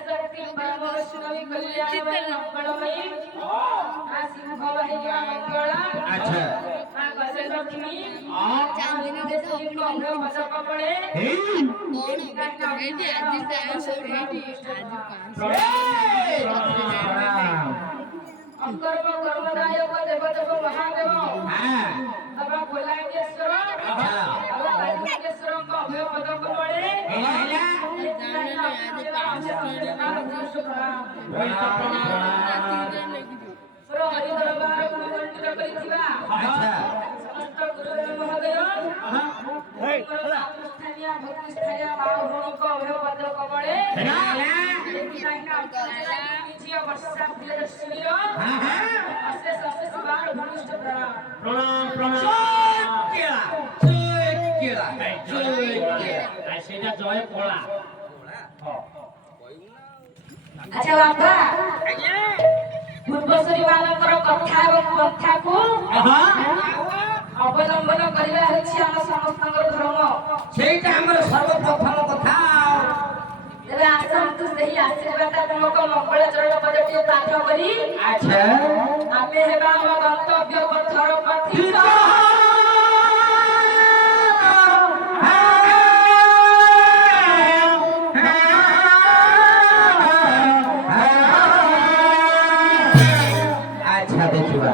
शक्ति परमेश्वरी कल्याण मंगलमयी मां सिंह वाहिनी मंगला अच्छा मां गजल लक्ष्मी चांदनी देवी को हमरो मजक पड़े रेडी आज टाइम से रेडी अंकर्म कर्मदायक देवदेव महादेव हां बाबा भोलाकेश्वर बाबा राजेश्वर को हमरो मजक पड़े हेला सुर हरि दरबार को मंडित करिथिबा अच्छा समस्त गुरुदेव महोदय स्थानीय भक्ति स्थानीय बाहुणी को अभिवादन कबळे वर्षा प्रियदर्शिनी अशेष अशेष बार घनिष्ठ प्रणाम प्रणाम सेटा जय पड़ा अच्छा बाबा पूर्वश्री मानकर कथा एवं पंथा को अवलंबन करिवा हेछि हम समस्तଙ୍କର धर्म सेटा हमर सर्वप्रथम कथा तेरे आसन्तु सही आशीर्वाद तुमक मंगल चरण पदटी पाठ करी अच्छा आमे हेबा हम गंतव्य पथर पथित अच्छा देखिबा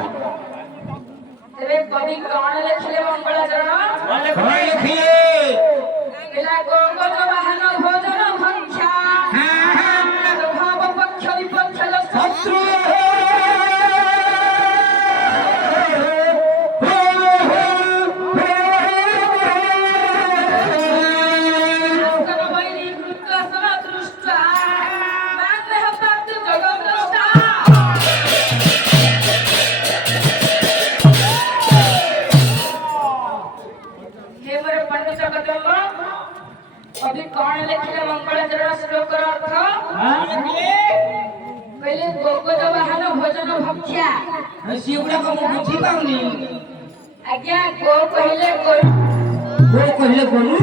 तेरे कवि कौन लिखले मंगल चरण कौन लिखिए इला गोगो वाहन भोजन भक्षा भाव पक्ष विपक्ष शत्रु अभी कौन लिखले मंगल चरण श्लोक अर्थ पहले गोगज वाहन भोजन भक्षा सिउडा को बुझी पाउनी आज्ञा गो कहले गोरु गोरु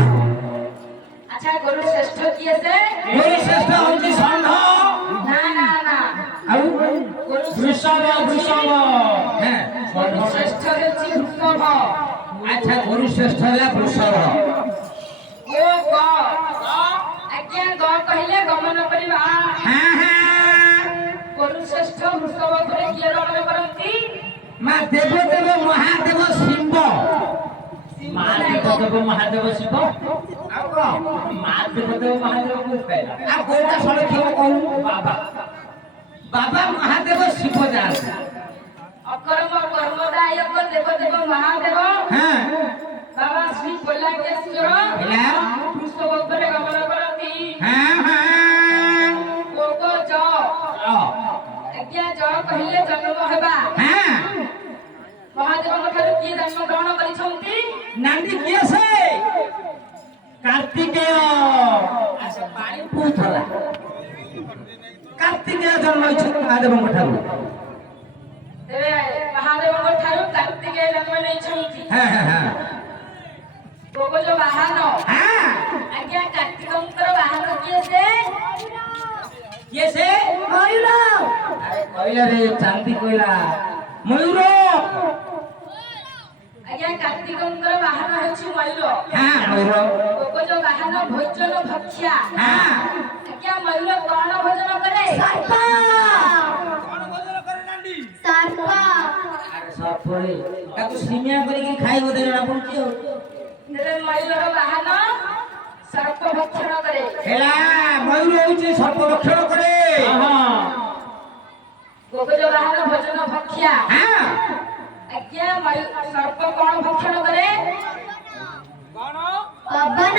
अच्छा गोरु श्रेष्ठ किए से गोरु श्रेष्ठ होची षण्ढ ना ना ना आउ गोरु वृषभ हैं गोरु श्रेष्ठ होची वृषभ अच्छा गोरु श्रेष्ठ है वृषभ गो गो आज्ञा गो कहले गमन करिवा हां हां गोरु श्रेष्ठ वृषभ करे किए गमन करंती मा देवदेव महादेव शिव महादेव महादेव शिव आउ को महादेव महादेव को कहला आ गोटा सलखियो कहू बाबा बाबा महादेव शिव जान अकर्म कर्मदायक देवदेव महादेव हां बाबा श्री भोलाकेश्वर हेला वृषभ करे गमन करंती हां हां गोगो ज आज्ञा ज कहले जन्म हेबा हां महादेव ठाରୁ किए जन्म ग्रहण करिसंती नांदी किए से कार्तिकेय आसे पानी पूथला कार्तिकेय जन्म छै महादेव ठाରୁ तेरे महादेव ठाରୁ कार्तिकेय जन्म नै छंती हां हां हां गोगज वाहन हां आज्ञा कार्तिकंकर वाहन किए से मयूर अरे कोइला रे चांदी कोइला मयूर आज्ञा कार्तिकंकर वाहन हेछि मयूर हां मयूर गोगज वाहन भोजन भक्षा हां आज्ञा मयूर कोन भोजन करे सर्प कौन भोजन करे नांडी सर्प अरे सर्प रे ताको सिमिया करी खाइ बोदे जणा पड़ुची हो तेरे मयूर वाहन सर्प भक्षण करे हेला मयूर होची सर्प भक्षण करे हां गोगज वाहन भोजन भक्षा हां आज्ञा मयूर सर्प कोन भक्षण करे कौन पवन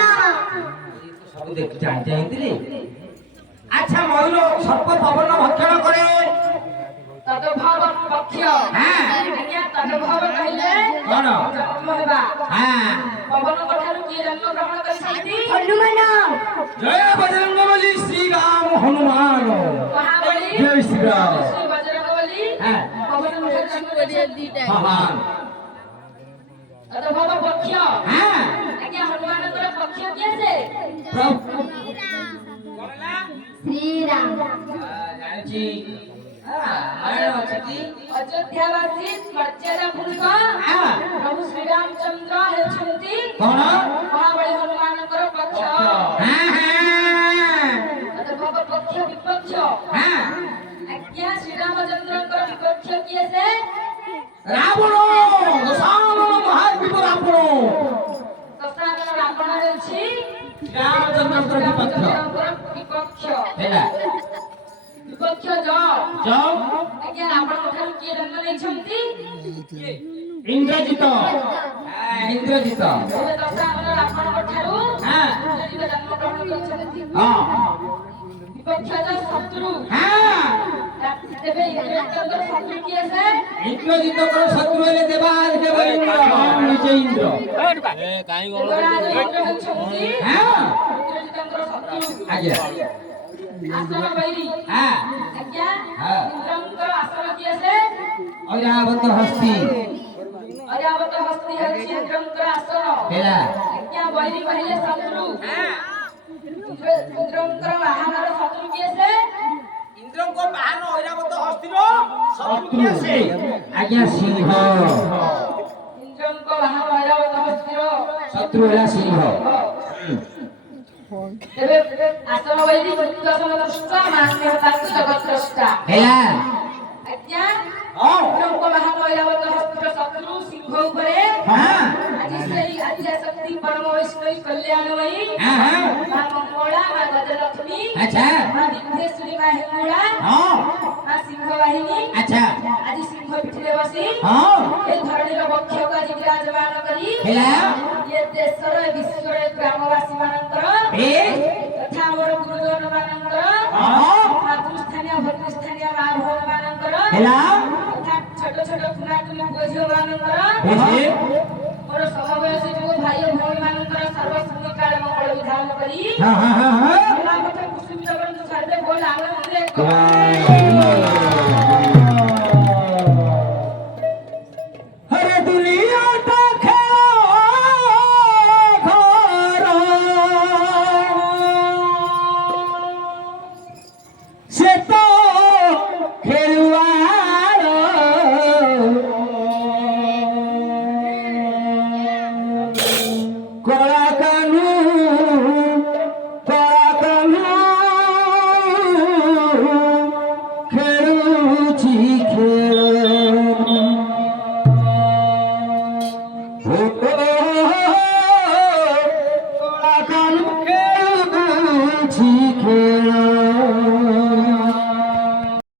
सब देख जाइतिले अच्छा मयूर सर्प पवन भक्षण करे तदभाव पक्ष हां आज्ञा तदभाव कहले कोन जन्म हेबा हां पवन ठाରୁ किए जन्म ग्रहण करिसंती हनुमान जय बजरंगबली श्री राम हनुमान महाबली जय श्री राम श्री बजरंगबली हां पवन ठाରୁ जन्म करिसंती हां तदभाव पक्ष हां आज्ञा हनुमानଙ୍କର पक्ष ପ୍ରଭୁ କଣ ହେଲା? ଶ୍ରୀରାମ ଜାଣିଛି ମାରଣ ଅଛି ଅଯୋଧ୍ୟାବାସୀ ମର୍ଯ୍ୟାଦା ପୁରୁଷ ପ୍ରଭୁ ଶ୍ରୀରାମଚନ୍ଦ୍ର ହେଉଛନ୍ତି କଣ ମହାବଳୀ ହନୁମାନଙ୍କର ପକ୍ଷ ଭୋଗ ପକ୍ଷ ବିପକ୍ଷ ଆଜ୍ଞା ଶ୍ରୀରାମଚନ୍ଦ୍ରଙ୍କର ବିପକ୍ଷ କିଏ ସେ ରାବଣ ଦଶାନନ ମହାଦୀପ ରାବଣ ଦଶାନନ ରାବଣ ହେଉଛି ରାମଚନ୍ଦ୍ରଙ୍କର ବିପକ୍ଷ ଶ୍ରୀରାମଚନ୍ଦ୍ରଙ୍କର ବିପକ୍ଷ ହେଲା ବିପକ୍ଷ ଯଉ ଆଜ୍ଞା ରାବଣଙ୍କ ଠାରୁ କିଏ ଜନ୍ମ ନେଇଛନ୍ତି ଇନ୍ଦ୍ରଜିତ ଇନ୍ଦ୍ରଜିତ ତେବେ ଦଶାନନ ରାବଣଙ୍କ ଠାରୁ ହଁ ଇନ୍ଦ୍ରଜିତ ଜନ୍ମ ଗ୍ରହଣ କରିଛନ୍ତି ହଁ ବିପକ୍ଷ ଶତ୍ରୁ ତେବେ ଇନ୍ଦ୍ରଜିତଙ୍କର ଶତ୍ରୁ କିଏ ସେ ଇନ୍ଦ୍ରଜିତଙ୍କର ଶତ୍ରୁ ହେଲେ ଦେବାଦେବ ଇନ୍ଦ୍ର ନିଜେ ଇନ୍ଦ୍ର ଦେବରାଜ ଇନ୍ଦ୍ର ହେଉଛନ୍ତି ଇନ୍ଦ୍ରଜିତଙ୍କର ଶତ୍ରୁ ଆଜ୍ଞା ଆସନ ବୈରୀ ଆଜ୍ଞା ଇନ୍ଦ୍ରଙ୍କର ଆସନ କିଏ ସେ ଐରାବତ ହସ୍ତି ଅରାବତ ହସ୍ତି ହେଉଛି ଇନ୍ଦ୍ରଙ୍କର ଆସନ ହେଲା ଆଜ୍ଞା ବୈରୀ କହିଲେ ଶତ୍ରୁ ଇନ୍ଦ୍ରଙ୍କର ବାହନର ଶତ୍ରୁ କିଏ ସେ ଇନ୍ଦ୍ରଙ୍କ ବାହନ ଐରାବତ ହସ୍ତିର ଶତ୍ରୁ ଶତ୍ରୁ କିଏ ସେ? ଆଜ୍ଞା ସିଂହ ଇନ୍ଦ୍ରଙ୍କ ବାହନ ଐରାବତ ହସ୍ତିର ଶତ୍ରୁ ହେଲା ସିଂହ ତେବେ ଆସନ ବୈରୀ ଦୁର୍ଦର୍ଶନ ଦୃଷ୍ଟା ମାନ୍ୟ ତାକୁ ଜଗତ ଦ୍ରଷ୍ଟା ହେଲା ଆଜ୍ଞା ଇନ୍ଦ୍ରଙ୍କ ବାହନ ଐରାବତ ହସ୍ତିର ଶତ୍ରୁ ସିଂହ ଉପରେ ଆଜି ସେଇ ଆଦ୍ୟାଶକ୍ତି ପରମ ବୈଷ୍ଣବୀ କଲ୍ୟାଣମୟୀ ମା ମଙ୍ଗଳା ମା ଗଜଲକ୍ଷ୍ମୀ ଆଚ୍ଛା ମା ବିନ୍ଧେଶ୍ୱରୀ ମା ହିଙ୍ଗୁଳା ମା ସିଂହ ବାହିନୀ ଆଚ୍ଛା ଆଜି ସିଂହ ପିଠିରେ ବସି ହଁ ଏ ଧରଣୀର ବକ୍ଷକୁ ଆଜି ବିରାଜମାନ କରି ହେଲା ଏ ଦେଶର ଏ ବିଶ୍ୱର ଏ ଗ୍ରାମବାସୀ ମାନଙ୍କର ଏ ତଥା ଆମର ଗୁରୁଜନ ମାନଙ୍କର ମାତୃସ୍ଥାନୀୟ ଭତୃସ୍ଥାନୀୟ ମା ଭଉଣୀ ମାନଙ୍କର ହେଲା ତଥା ଛୋଟ ଛୋଟ କୁନା କୁନି ପୁଅ ଝିଅ ମାନଙ୍କର ବୁଝି ମୋର ସମବୟସୀ ଯୁବ ଭାଇ ଓ ଭଉଣୀ ମାନଙ୍କର ସର୍ବସମ୍ମତି କାଳ ମଙ୍ଗଳ ବିଧାନ କରି ହଁ ମା କଥା କୁସୁମିତ କରନ୍ତୁ ସର୍ବେ ବୋଲ ଆନନ୍ଦରେ हरे दुनिया का खेल से तो खेलवाड़ो कोला